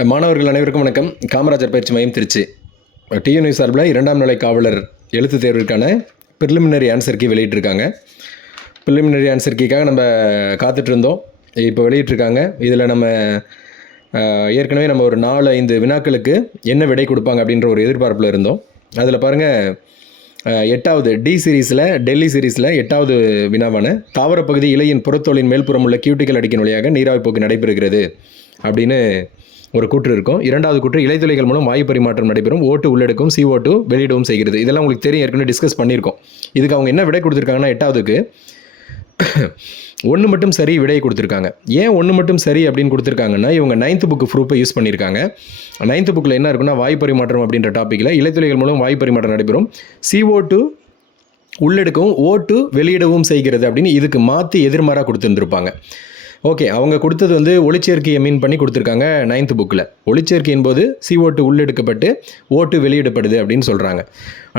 மாணவர்கள் அனைவருக்கும் வணக்கம். காமராஜர் பயிற்சி மையம் திருச்சி. டிஎன்யூ சார்பில் 2ஆம் நிலை காவலர் எழுத்து தேர்விற்கான ப்ரிலிமினரி ஆன்சர் கீ வெளியிட்டிருக்காங்க. ப்ரிலிமினரி ஆன்சர் கீக்காக நம்ம காத்துட்ருந்தோம். இப்போ வெளியிட்டிருக்காங்க. இதில் நம்ம ஏற்கனவே நம்ம ஒரு 4-5 வினாக்களுக்கு என்ன விடை கொடுப்பாங்க அப்படின்ற ஒரு எதிர்பார்ப்பில் இருந்தோம். அதில் பாருங்கள், 8வது டி சீரீஸில் டெல்லி சீரீஸில் 8வது வினாவான தாவரப்பகுதி இலையின் புறத்தோலின் மேல்புறம் உள்ள கியூட்டிக்கல் அடிக்கின் வழியாக நீராவி போக்கு நடைபெறுகிறது அப்படின்னு ஒரு கூற்று இருக்கும். 2வது கூற்று இலைத்துளைகள் மூலம் வாயு பரிமாற்றம் நடைபெறும், ஓட்டு உள்ளெடுக்கும், CO2 வெளியிடவும் செய்கிறது. இதெல்லாம் உங்களுக்கு தெரியும், ஏற்கனவே டிஸ்கஸ் பண்ணியிருக்கோம். இதுக்கு அவங்க என்ன விடை கொடுத்துருக்காங்கன்னா 8வதுக்கு 1 மட்டும் சரி விடையை கொடுத்துருக்காங்க. ஏன் 1 மட்டும் சரி அப்படின்னு கொடுத்துருக்காங்கன்னா, இவங்க 9th புக்கு ப்ரூஃபை யூஸ் பண்ணியிருக்காங்க. 9th புக்கில் என்ன இருக்குன்னா, வாயு பரிமாற்றம் அப்படின்ற டாப்பிக்கில் இலைத்துளைகள் மூலம் வாயு பரிமாற்றம் நடைபெறும், CO2 உள்ளெடுக்கவும், ஓட்டு வெளியிடவும் செய்கிறது அப்படின்னு இதுக்கு மாற்றி எதிர்மாறாக கொடுத்துருந்துருப்பாங்க. ஓகே, அவங்க கொடுத்தது வந்து ஒளிச்சேர்க்கையை மீன் பண்ணி கொடுத்துருக்காங்க 9th புக்கில். ஒளிச்சேர்க்கையின் போது CO2 உள்ளெடுக்கப்பட்டு ஓட்டு வெளியிடப்படுது அப்படின்னு சொல்கிறாங்க.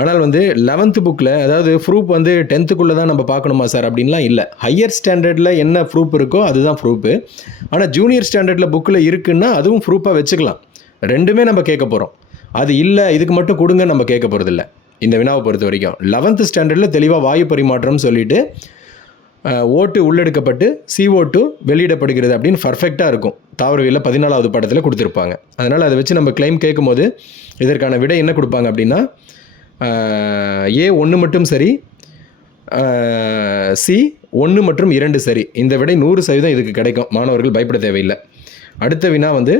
ஆனால் வந்து 11th புக்கில், அதாவது ப்ரூஃப் வந்து 10th தான் நம்ம பார்க்கணுமா சார் அப்படின்லாம் இல்லை. ஹையர் ஸ்டாண்டர்டில் என்ன ப்ரூஃப் இருக்கோ அதுதான் ப்ரூஃபு. ஆனால் ஜூனியர் ஸ்டாண்டர்டில் புக்கில் இருக்குன்னா அதுவும் ப்ரூஃபாக வச்சுக்கலாம். ரெண்டுமே நம்ம கேட்க போகிறோம். அது இல்லை இதுக்கு மட்டும் கொடுங்க நம்ம கேட்க போகிறதில்ல. இந்த வினாவை பொறுத்த வரைக்கும் 11th ஸ்டாண்டர்டில் தெளிவாக வாயு பரிமாற்றம் சொல்லிவிட்டு ஓட்டு உள்ளெடுக்கப்பட்டு CO2 வெளியிடப்படுகிறது அப்படின்னு பர்ஃபெக்டாக இருக்கும். தாவரவியலில் 14வது பாடத்தில் கொடுத்துருப்பாங்க. அதனால் அதை வச்சு நம்ம கிளைம் கேட்கும்போது இதற்கான விடை என்ன கொடுப்பாங்க அப்படின்னா, A 1 மட்டும் சரி, C 1 மற்றும் 2 சரி. இந்த விடை 100% இதுக்கு கிடைக்கும். மாணவர்கள் பயப்பட தேவையில்லை. அடுத்த வினா வந்து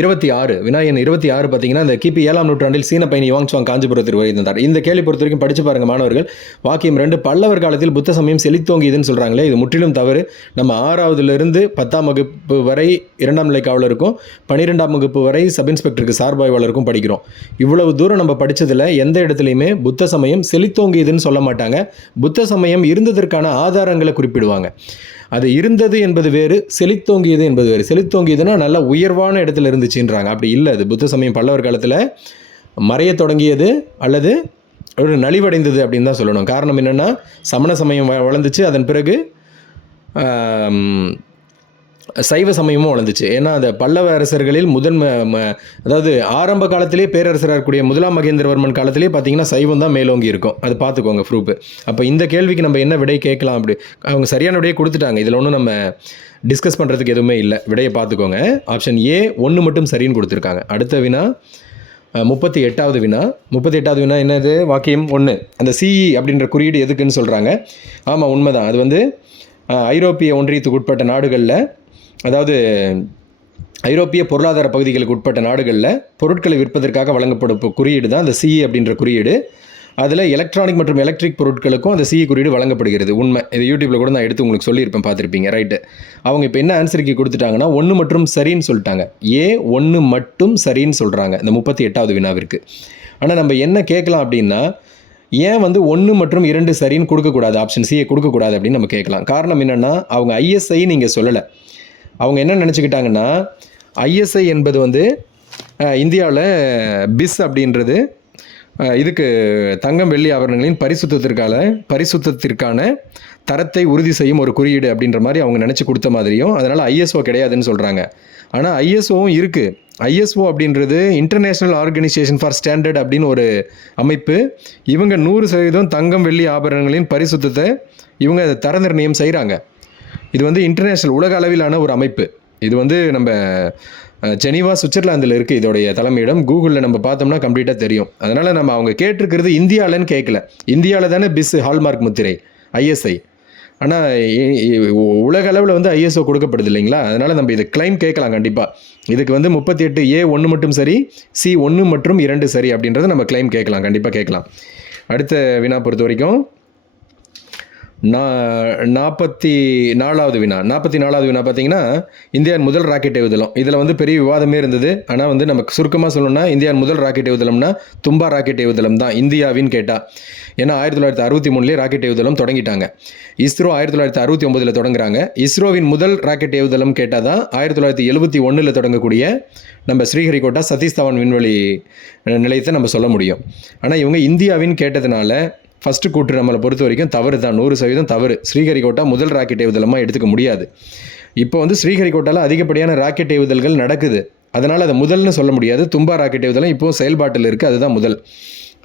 26 வினா எண் 26 பார்த்தீங்கன்னா, இந்த கிபி 7ஆம் நூற்றாண்டில் சீன பயணி யுவாங்சுவாங் காஞ்சிபுரத்தில் வருகிறார். இந்த கேள்வி பொறுத்த வரைக்கும் படித்து பாருங்கள் மாணவர்கள். வாக்கியம் 2, பல்லவர் காலத்தில் புத்த சமயம் செழித்தோங்கியதுன்னு சொல்கிறாங்களே, இது முற்றிலும் தவறு. நம்ம 6வதுலேருந்து 10ஆம் வகுப்பு வரை 2ஆம் நிலை காவலருக்கும், 12ஆம் வகுப்பு வரை சப் இன்ஸ்பெக்டருக்கு சார்பாய்வாளருக்கும் படிக்கிறோம். இவ்வளவு தூரம் நம்ம படித்ததில் எந்த இடத்துலையுமே புத்த சமயம் செழித்தோங்கியதுன்னு சொல்ல மாட்டாங்க. புத்த சமயம் இருந்ததற்கான ஆதாரங்களை குறிப்பிடுவாங்க. அது இருந்தது என்பது வேறு, செழித்தோங்கியது என்பது வேறு. செழித்தோங்கியதுன்னா நல்ல உயர்வான இடத்துல இருந்துச்சுன்றாங்க. அப்படி இல்லை. அது புத்த சமயம் பல்லவர் காலத்தில் மறைய தொடங்கியது அல்லது ஒரு நலிவடைந்தது அப்படின்னு தான் சொல்லணும். காரணம் என்னென்னா, சமண சமயம் வளர்ந்துச்சு, அதன் பிறகு சைவ சமயமும் வளர்ந்துச்சு. ஏன்னா அந்த பல்லவ அரசர்களில் அதாவது ஆரம்ப காலத்திலே பேரரசராக இருக்கக்கூடிய 1ஆம் மகேந்திரவர்மன் காலத்திலே பார்த்தீங்கன்னா சைவம் தான் மேலோங்கி இருக்கும். அது பார்த்துக்கோங்க ப்ரூஃப். அப்போ இந்த கேள்விக்கு நம்ம என்ன விடை கேட்கலாம்? அப்படி அவங்க சரியான விடையை கொடுத்துட்டாங்க. இதில் ஒன்றும் நம்ம டிஸ்கஸ் பண்ணுறதுக்கு எதுவுமே இல்லை. விடையை பார்த்துக்கோங்க. ஆப்ஷன் A 1 மட்டும் சரின்னு கொடுத்துருக்காங்க. அடுத்த வினா 38வது வினா. 38வது வினா என்னது? வாக்கியம் 1. அந்த CE அப்படின்ற குறியீடு எதுக்குன்னு சொல்கிறாங்க. ஆமாம், உண்மைதான். அது வந்து ஐரோப்பிய ஒன்றியத்துக்கு உட்பட்ட நாடுகளில், அதாவது ஐரோப்பிய பொருளாதார பகுதிகளுக்கு உட்பட்ட நாடுகளில் பொருட்களை விற்பதற்காக வழங்கப்படும் குறியீடு தான் அந்த CE அப்படின்ற குறியீடு. அதில் எலக்ட்ரானிக் மற்றும் எலக்ட்ரிக் பொருட்களுக்கும் அந்த CE குறியீடு வழங்கப்படுகிறது. உண்மை. இது யூடியூப்பில் கூட நான் எடுத்து உங்களுக்கு சொல்லியிருப்பேன், பார்த்துருப்பீங்க. ரைட்டு. அவங்க இப்போ என்ன ஆன்சருக்கு கொடுத்துட்டாங்கன்னா 1 மற்றும் சரின்னு சொல்லிட்டாங்க. A 1 மட்டும் சரின்னு சொல்கிறாங்க இந்த 38வது வினாவிற்கு. ஆனால் நம்ம என்ன கேட்கலாம் அப்படின்னா, ஏன் வந்து 1 மற்றும் 2 சரின்னு கொடுக்கக்கூடாது, ஆப்ஷன் சியை கொடுக்கக்கூடாது அப்படின்னு நம்ம கேட்கலாம். காரணம் என்னென்னா, அவங்க ISI நீங்கள் சொல்லலை. அவங்க என்ன நினச்சிக்கிட்டாங்கன்னா, ISI என்பது வந்து இந்தியாவில் பிஸ் அப்படின்றது இதுக்கு தங்கம் வெள்ளி ஆபரணங்களின் பரிசுத்தத்திற்கான தரத்தை உறுதி செய்யும் ஒரு குறியீடு அப்படின்ற மாதிரி அவங்க நினச்சி கொடுத்த மாதிரியும், அதனால் ISO கிடையாதுன்னு சொல்கிறாங்க. ஆனால் ISOவும் இருக்குது. ISO அப்படின்றது இன்டர்நேஷ்னல் ஆர்கனைசேஷன் ஃபார் ஸ்டாண்டர்ட் அப்படின்னு ஒரு அமைப்பு. இவங்க 100% தங்கம் வெள்ளி ஆபரணங்களின் பரிசுத்தத்தை இவங்க தர நிர்ணயம் செய்கிறாங்க. இது வந்து இன்டர்நேஷ்னல் உலக அளவிலான ஒரு அமைப்பு. இது வந்து நம்ம ஜெனீவா சுவிட்சர்லாந்தில் இருக்குது இதோடைய தலைமையிடம். கூகுளில் நம்ம பார்த்தோம்னா கம்ப்ளீட்டாக தெரியும். அதனால் நம்ம அவங்க கேட்டிருக்கிறது இந்தியாவிலன்னு கேட்கல. இந்தியாவில் தானே பிஸ் ஹால்மார்க் முத்திரை ISI. ஆனால் உலக அளவில் வந்து ISO கொடுக்கப்படுது இல்லைங்களா? அதனால் நம்ம இதை கிளைம் கேட்கலாம் கண்டிப்பாக. இதுக்கு வந்து 38 A 1 மட்டும் சரி, C 1 மற்றும் 2 சரி அப்படின்றத நம்ம கிளைம் கேட்கலாம், கண்டிப்பாக கேட்கலாம். அடுத்த வினா பொறுத்த வரைக்கும் 44வது வினா. 44வது வினா பார்த்தீங்கன்னா, இந்தியாவின் முதல் ராக்கெட் ஏவுதளம். இதில் வந்து பெரிய விவாதமே இருந்தது. ஆனால் வந்து நமக்கு சுருக்கமாக சொல்லணும்னா, இந்தியாவின் முதல் ராக்கெட் ஏவுதளம்னா தும்பா ராக்கெட் ஏவுதளம் தான் இந்தியாவின்னு கேட்டால். ஏன்னா 1963 ராக்கெட் ஏவுதளம் தொடங்கிட்டாங்க. இஸ்ரோ 1969 தொடங்குறாங்க. இஸ்ரோவின் முதல் ராக்கெட் ஏவுதளம் கேட்டால் தான் 1971 தொடங்கக்கூடிய நம்ம ஸ்ரீஹரிகோட்டா சதீஷ் தவான் விண்வெளி நிலையத்தை நம்ம சொல்ல முடியும். ஆனால் இவங்க இந்தியாவின்னு கேட்டதுனால ஃபஸ்ட்டு கூற்று நம்மளை பொறுத்த வரைக்கும் தவறு தான், 100% தவறு. ஸ்ரீஹரிகோட்டா முதல் ராக்கெட் ஏவுதளமாக எடுத்துக்க முடியாது. இப்போ வந்து ஸ்ரீஹரிகோட்டாவில் அதிகப்படியான ராக்கெட் ஏவுதல்கள் நடக்குது. அதனால் அதை முதல்னு சொல்ல முடியாது. தும்பா ராக்கெட் ஏவுதலும் இப்போது செயல்பாட்டில் இருக்குது, அதுதான் முதல்.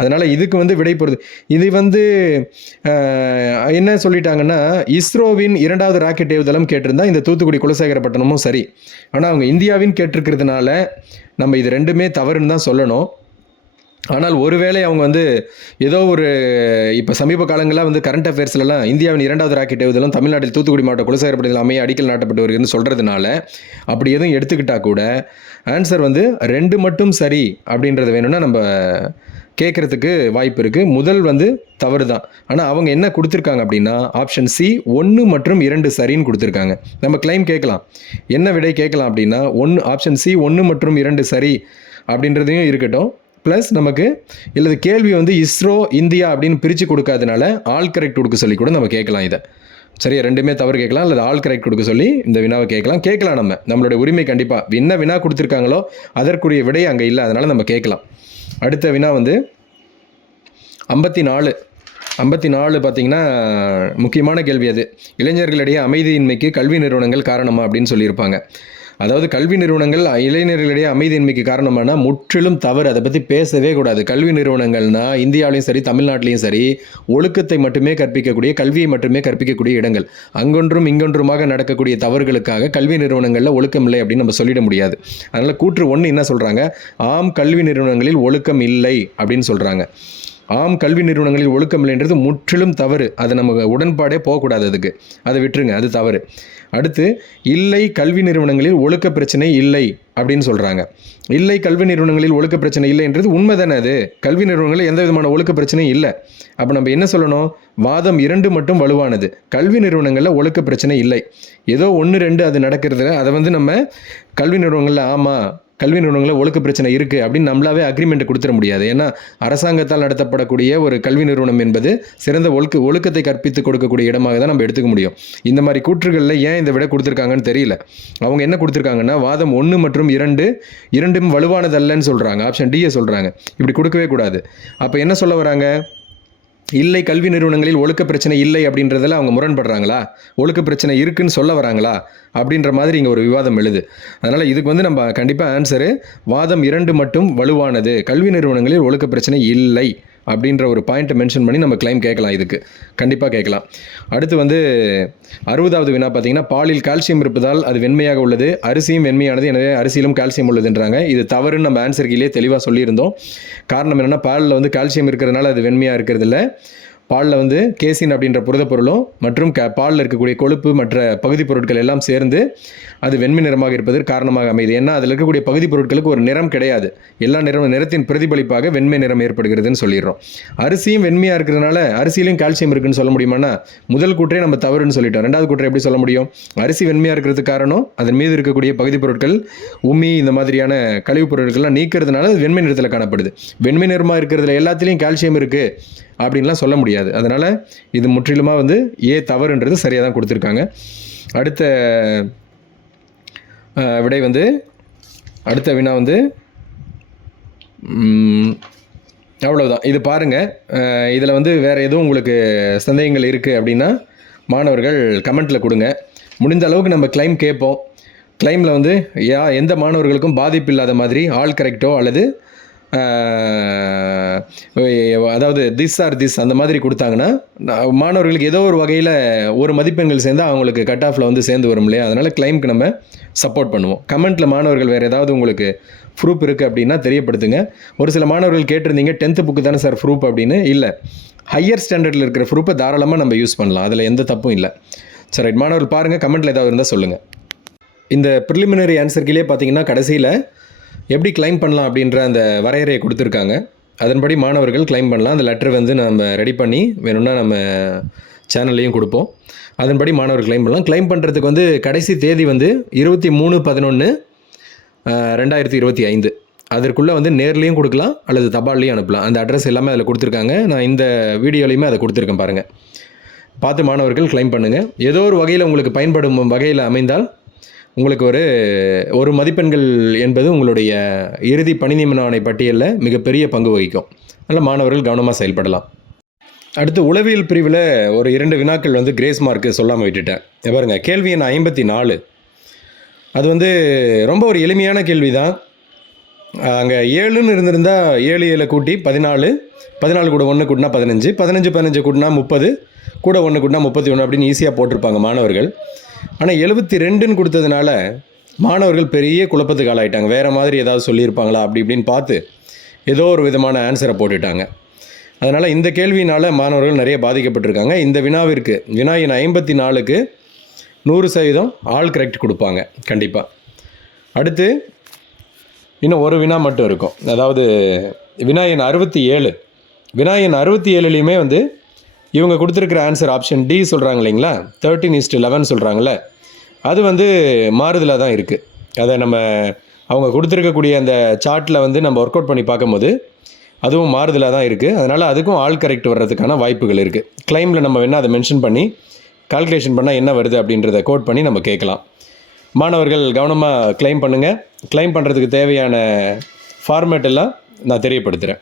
அதனால் இதுக்கு வந்து விடை போகிறது. இது வந்து என்ன சொல்லிட்டாங்கன்னா, இஸ்ரோவின் 2வது ராக்கெட் ஏவுதளம் கேட்டிருந்தா இந்த தூத்துக்குடி குலசேகரப்பட்டினமும் சரி. ஆனால் அவங்க இந்தியாவின் கேட்டிருக்கிறதுனால நம்ம இது ரெண்டுமே தவறுன்னு தான் சொல்லணும். ஆனால் ஒருவேளை அவங்க வந்து ஏதோ ஒரு இப்போ சமீப காலங்களில் வந்து கரண்ட் அஃபேர்ஸ்லாம் இந்தியாவின் 2வது ராக்கெட் ஏவுதலும் தமிழ்நாட்டில் தூத்துக்குடி மாவட்ட குலசேகரப்பட்டினத்தில் அமைய அடிக்கல் நாட்டப்பட்டு வருகிறதுன்னு சொல்கிறதுனால அப்படி எதுவும் எடுத்துக்கிட்டால் கூட ஆன்சர் வந்து 2 மட்டும் சரி அப்படின்றது வேணும்னா நம்ம கேட்குறதுக்கு வாய்ப்பு இருக்குது. முதல் வந்து தவறு தான். ஆனால் அவங்க என்ன கொடுத்துருக்காங்க அப்படின்னா ஆப்ஷன் சி 1 மற்றும் 2 சரின்னு கொடுத்துருக்காங்க. நம்ம கிளைம் கேட்கலாம், என்ன விடை கேட்கலாம் அப்படின்னா ஆப்ஷன் சி 1 மற்றும் 2 சரி அப்படின்றதையும் இருக்கட்டும். ப்ளஸ் நமக்கு இல்லது கேள்வி வந்து இஸ்ரோ இந்தியா அப்படின்னு பிரித்து கொடுக்காதனால ஆல் கரெக்ட் கொடுக்க சொல்லி கூட நம்ம கேட்கலாம். இதை சரியா ரெண்டுமே தவறு கேட்கலாம், அல்லது ஆல் கரெக்ட் கொடுக்க சொல்லி இந்த வினாவை கேட்கலாம். நம்மளுடைய உரிமை கண்டிப்பாக என்ன வினா கொடுத்துருக்காங்களோ அதற்குரிய விடை அங்கே இல்லை, அதனால் நம்ம கேட்கலாம். அடுத்த வினா வந்து 54 பார்த்தீங்கன்னா முக்கியமான கேள்வி. அது இளைஞர்களிடையே அமைதியின்மைக்கு கல்வி நிறுவனங்கள் காரணமா அப்படின்னு சொல்லியிருப்பாங்க. அதாவது கல்வி நிறுவனங்கள் இளைஞர்களிடையே அமைதியின்மைக்கு காரணமானா முற்றிலும் தவறு. அதை பற்றி பேசவே கூடாது. கல்வி நிறுவனங்கள்னால் இந்தியாவிலையும் சரி தமிழ்நாட்டிலையும் சரி ஒழுக்கத்தை மட்டுமே கற்பிக்கக்கூடிய, கல்வியை மட்டுமே கற்பிக்கக்கூடிய இடங்கள். அங்கொன்றும் இங்கொன்றுமாக நடக்கக்கூடிய தவறுகளுக்காக கல்வி நிறுவனங்களில் ஒழுக்கம் இல்லை அப்படின்னு நம்ம சொல்லிட முடியாது. அதனால் கூற்று 1 என்ன சொல்கிறாங்க, ஆம் கல்வி நிறுவனங்களில் ஒழுக்கம் இல்லை அப்படின்னு சொல்கிறாங்க. ஆம் கல்வி நிறுவனங்களில் ஒழுக்கம் இல்லைன்றது முற்றிலும் தவறு. அதை நம்ம உடன்பாடே போகக்கூடாது, அதுக்கு அதை விட்டுருங்க, அது தவறு. அடுத்து இல்லை கல்வி நிறுவனங்களில் ஒழுக்க பிரச்சனை இல்லை அப்படின்னு சொல்கிறாங்க. இல்லை கல்வி நிறுவனங்களில் ஒழுக்க பிரச்சனை இல்லைன்றது உண்மை தானே. அது கல்வி நிறுவனங்களில் எந்த விதமான ஒழுக்க பிரச்சனையும் இல்லை. அப்போ நம்ம என்ன சொல்லணும், வாதம் 2 மட்டும் வலுவானது. கல்வி நிறுவனங்களில் ஒழுக்க பிரச்சனை இல்லை, ஏதோ 1 2 அது நடக்கிறதுல அதை வந்து நம்ம கல்வி நிறுவனங்களில் ஆமாம் கல்வி நிறுவனங்களில் ஒழுக்க பிரச்சனை இருக்குது அப்படின்னு நம்மளாவே அக்ரிமெண்ட் கொடுத்துட முடியாது. ஏன்னா அரசாங்கத்தால் நடத்தப்படக்கூடிய ஒரு கல்வி நிறுவனம் என்பது சிறந்த ஒழுக்கத்தை கற்பித்து கொடுக்கக்கூடிய இடமாக தான் நம்ம எடுத்துக்க முடியும். இந்த மாதிரி கூற்றுகளில் ஏன் இந்த விட கொடுத்துருக்காங்கன்னு தெரியல. அவங்க என்ன கொடுத்துருக்காங்கன்னா வாதம் 1 மற்றும் 2 இரண்டும் வலுவானதல்லன்னு சொல்கிறாங்க. ஆப்ஷன் டியை சொல்கிறாங்க. இப்படி கொடுக்கவே கூடாது. அப்போ என்ன சொல்ல வராங்க, இல்லை கல்வி நிறுவனங்களில் ஒழுக்க பிரச்சனை இல்லை அப்படின்றதில் அவங்க முரண்படுறாங்களா, ஒழுக்க பிரச்சனை இருக்குன்னு சொல்ல வராங்களா அப்படின்ற மாதிரி இங்கே ஒரு விவாதம் எழுது. அதனால் இதுக்கு வந்து நம்ம கண்டிப்பாக ஆன்சரு வாதம் 2 மட்டும் வலுவானது, கல்வி நிறுவனங்களில் ஒழுக்க பிரச்சனை இல்லை அப்படின்ற ஒரு பாயிண்ட்டை மென்ஷன் பண்ணி நம்ம கிளைம் கேட்கலாம். இதுக்கு கண்டிப்பாக கேட்கலாம். அடுத்து வந்து 60வது வினா பார்த்தீங்கன்னா, பாலில் கால்சியம் இருப்பதால் அது வெண்மையாக உள்ளது, அரிசியும் வெண்மையானது, எனவே அரிசியிலும் கால்சியம் உள்ளதுன்றாங்க. இது தவறுன்னு நம்ம ஆன்சர் கீழே தெளிவாக சொல்லியிருந்தோம். காரணம் என்னென்னா, பாலில் வந்து கால்சியம் இருக்கிறதுனால அது வெண்மையாக இருக்கிறதில்ல. பாலில் வந்து கேசின் அப்படின்ற புரதப் பொருளும் மற்றும் பாலில் இருக்கக்கூடிய கொழுப்பு மற்ற பகுதி பொருட்கள் எல்லாம் சேர்ந்து அது வெண்மை நிறமாக இருப்பதற்கு காரணமாக அமையுது. ஏன்னா அதில் இருக்கக்கூடிய பகுதி பொருட்களுக்கு ஒரு நிறம் கிடையாது, எல்லா நிறத்தின் பிரதிபலிப்பாக வெண்மை நிறம் ஏற்படுகிறதுன்னு சொல்லிடுறோம். அரிசியும் வெண்மையாக இருக்கிறதுனால அரிசியிலையும் கால்சியம் இருக்குன்னு சொல்ல முடியுமானா முதல் கூற்றே நம்ம தவறுன்னு சொல்லிட்டோம். 2வது கூற்றை எப்படி சொல்ல முடியும், அரிசி வெண்மையாக இருக்கிறதுக்கு காரணம் அதன் மீது இருக்கக்கூடிய பகுதி பொருட்கள் உமி இந்த மாதிரியான கழிவுப் பொருட்கள்லாம் நீக்கிறதுனால அது வெண்மை நிறத்தில் காணப்படுது. வெண்மை நிறமாக இருக்கிறதுல எல்லாத்துலேயும் கால்சியம் இருக்குது அப்படின்லாம் சொல்ல முடியாது. அதனால் இது முற்றிலுமாக வந்து தவறுன்றது சரியாக தான் கொடுத்துருக்காங்க. அடுத்த விடை வந்து அடுத்த வினா வந்து அவ்வளோதான். இது பாருங்கள். இதில் வந்து வேறு எதுவும் உங்களுக்கு சந்தேகங்கள் இருக்குது அப்படின்னா மாணவர்கள் கமெண்ட்டில் கொடுங்க. முடிந்த அளவுக்கு நம்ம கிளைம் கேட்போம். கிளைமில் வந்து எந்த மாணவர்களுக்கும் பாதிப்பு இல்லாத மாதிரி ஆல் கரெக்டோ அல்லது அதாவது திஸ் ஆர் திஸ் அந்த மாதிரி கொடுத்தாங்கன்னா மாணவர்களுக்கு ஏதோ ஒரு வகையில் ஒரு மதிப்பெண்கள் சேர்ந்தால் அவங்களுக்கு கட் ஆஃபில் வந்து சேர்ந்து வரும் இல்லையா. அதனால் கிளைமுக்கு நம்ம சப்போர்ட் பண்ணுவோம். கமெண்ட்டில் மாணவர்கள் வேறு ஏதாவது உங்களுக்கு ப்ரூஃப் இருக்குது அப்படின்னா தெரியப்படுத்துங்க. ஒரு சில மாணவர்கள் கேட்டிருந்தீங்க 10th புக்கு தானே சார் ப்ரூஃப் அப்படின்னு. இல்லை, ஹையர் ஸ்டாண்டர்டில் இருக்கிற ப்ரூஃபை தாராளமாக நம்ம யூஸ் பண்ணலாம், அதில் எந்த தப்பும் இல்லை. சரி ரைட், மாணவர்கள் பாருங்கள், கமெண்ட்டில் ஏதாவது இருந்தால் சொல்லுங்கள். இந்த ப்ரிலிமினரி ஆன்சர் கீழே பார்த்தீங்கன்னா கடைசியில் எப்படி கிளைம் பண்ணலாம் அப்படின்ற அந்த வரையறையை கொடுத்துருக்காங்க. அதன்படி மாணவர்கள் கிளைம் பண்ணலாம். அந்த லெட்டர் வந்து நம்ம ரெடி பண்ணி வேணும்னா நம்ம சேனல்லையும் கொடுப்போம். அதன்படி மாணவர்கள் கிளைம் பண்ணலாம். கிளைம் பண்ணுறதுக்கு வந்து கடைசி தேதி வந்து 23/11/2025. அதற்குள்ளே வந்து நேர்லேயும் கொடுக்கலாம் அல்லது தபால்லையும் அனுப்பலாம். அந்த அட்ரஸ் எல்லாமே அதில் கொடுத்துருக்காங்க. நான் இந்த வீடியோலையுமே அதை கொடுத்துருக்கேன் பாருங்கள். பார்த்து மாணவர்கள் கிளைம் பண்ணுங்கள். ஏதோ ஒரு வகையில் உங்களுக்கு பயன்படும் வகையில் அமைந்தால் உங்களுக்கு ஒரு மதிப்பெண்கள் என்பது உங்களுடைய இறுதி பணி நியமன ஆணை பட்டியலில் மிகப்பெரிய பங்கு வகிக்கும். அதனால் மாணவர்கள் கவனமாக செயல்படலாம். அடுத்து உளவியல் பிரிவில் ஒரு 2 வினாக்கள் வந்து கிரேஸ் மார்க்கு சொல்லாமல் விட்டுட்டேன். பாருங்கள், கேள்வி எண் 54 அது வந்து ரொம்ப ஒரு எளிமையான கேள்வி தான். அங்கே 7ன்னு இருந்திருந்தால் 7 7 கூட்டி 14, 14 கூட 1 கூட்டினா 15, 15 15 கூட்டினா 30, கூட 1 கூட்டினா 31 அப்படின்னு ஈஸியாக போட்டிருப்பாங்க மாணவர்கள். ஆனால் 72ன்னு கொடுத்ததுனால மாணவர்கள் பெரிய குழப்பத்துக்கு ஆளாயிட்டாங்க. வேறு மாதிரி ஏதாவது சொல்லியிருப்பாங்களா அப்படி இப்படின்னு பார்த்து ஏதோ ஒரு விதமான ஆன்சரை போட்டுட்டாங்க. அதனால் இந்த கேள்வியினால் மாணவர்கள் நிறைய பாதிக்கப்பட்டிருக்காங்க. இந்த வினாவிற்கு வினா எண் 54க்கு 100% ஆல் கரெக்ட் கொடுப்பாங்க கண்டிப்பாக. அடுத்து இன்னும் ஒரு வினா மட்டும் இருக்கும். அதாவது வினா எண் 67. வினா எண் 67லையுமே வந்து இவங்க கொடுத்துருக்கிற ஆன்சர் ஆப்ஷன் டி சொல்கிறாங்க இல்லைங்களா, 13:11 சொல்கிறாங்கள, அது வந்து மாறுதலாக தான் இருக்குது. அதை நம்ம அவங்க கொடுத்துருக்கக்கூடிய அந்த சார்ட்டில் வந்து நம்ம ஒர்க் அவுட் பண்ணி பார்க்கும்போது அதுவும் மாறுதலாக தான் இருக்குது. அதனால் அதுக்கும் ஆல் கரெக்ட் வர்றதுக்கான வாய்ப்புகள் இருக்குது. கிளைமில் நம்ம வேணால் அதை மென்ஷன் பண்ணி கால்குலேஷன் பண்ணால் என்ன வருது அப்படின்றத கோட் பண்ணி நம்ம கேட்கலாம். மாணவர்கள் கவனமாக கிளைம் பண்ணுங்கள். கிளைம் பண்ணுறதுக்கு தேவையான ஃபார்மேட் எல்லாம் நான் தெரியப்படுத்துகிறேன்.